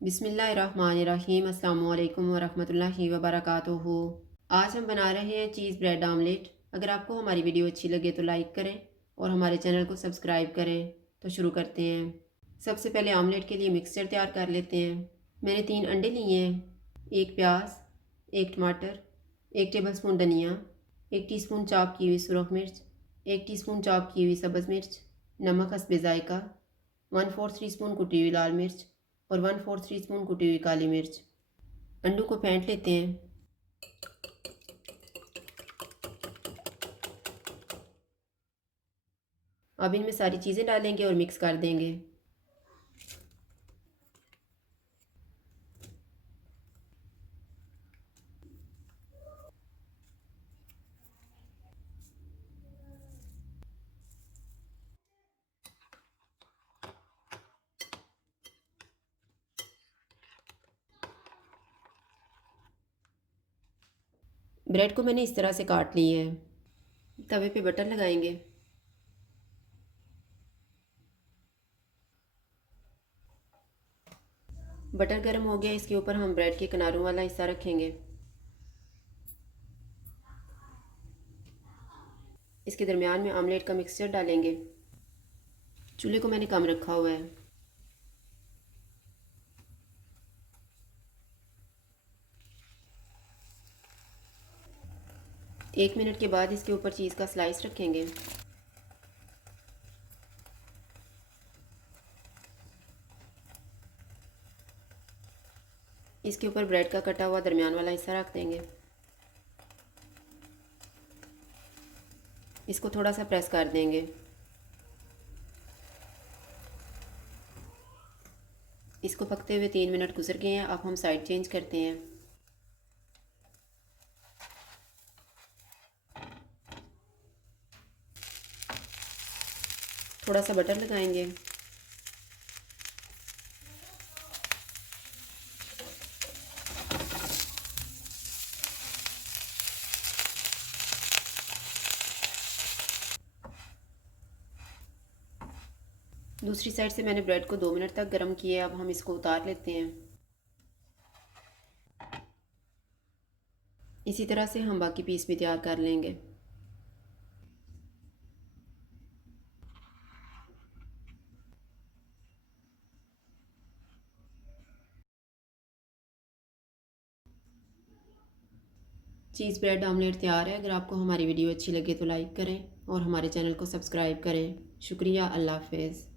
बिस्मिल्लाहिर्रहमानिर्रहीम। अस्सलामु अलैकुम वरहमतुल्लाहि वबरकातुहू। आज हम बना रहे हैं चीज़ ब्रेड आमलेट। अगर आपको हमारी वीडियो अच्छी लगे तो लाइक करें और हमारे चैनल को सब्सक्राइब करें। तो शुरू करते हैं। सबसे पहले आमलेट के लिए मिक्सचर तैयार कर लेते हैं। मैंने 3 अंडे लिए हैं, 1 प्याज, 1 टमाटर, 1 टेबलस्पून धनिया, 1 टीस्पून चॉप की हुई सुरख मिर्च, 1 टीस्पून चॉप की हुई सब्ज़ मिर्च, नमक हस्बे ज़ायका, 1/4 टीस्पून कुटी हुई लाल मिर्च और 1/4 टीस्पून कुटी हुई काली मिर्च। अंडों को फेंट लेते हैं। अब इनमें सारी चीज़ें डालेंगे और मिक्स कर देंगे। ब्रेड को मैंने इस तरह से काट लिए हैं। तवे पे बटर लगाएंगे। बटर गर्म हो गया, इसके ऊपर हम ब्रेड के किनारों वाला हिस्सा रखेंगे। इसके दरमियान में आमलेट का मिक्सचर डालेंगे। चूल्हे को मैंने कम रखा हुआ है। एक मिनट के बाद इसके ऊपर चीज़ का स्लाइस रखेंगे। इसके ऊपर ब्रेड का कटा हुआ दरमियान वाला हिस्सा रख देंगे। इसको थोड़ा सा प्रेस कर देंगे। इसको पकते हुए 3 मिनट गुजर गए हैं। अब हम साइड चेंज करते हैं। थोड़ा सा बटर लगाएंगे। दूसरी साइड से मैंने ब्रेड को 2 मिनट तक गर्म किया। अब हम इसको उतार लेते हैं। इसी तरह से हम बाकी पीस भी तैयार कर लेंगे। चीज़ ब्रेड आमलेट तैयार है। अगर आपको हमारी वीडियो अच्छी लगे तो लाइक करें और हमारे चैनल को सब्सक्राइब करें। शुक्रिया। अल्लाह हाफ़िज़।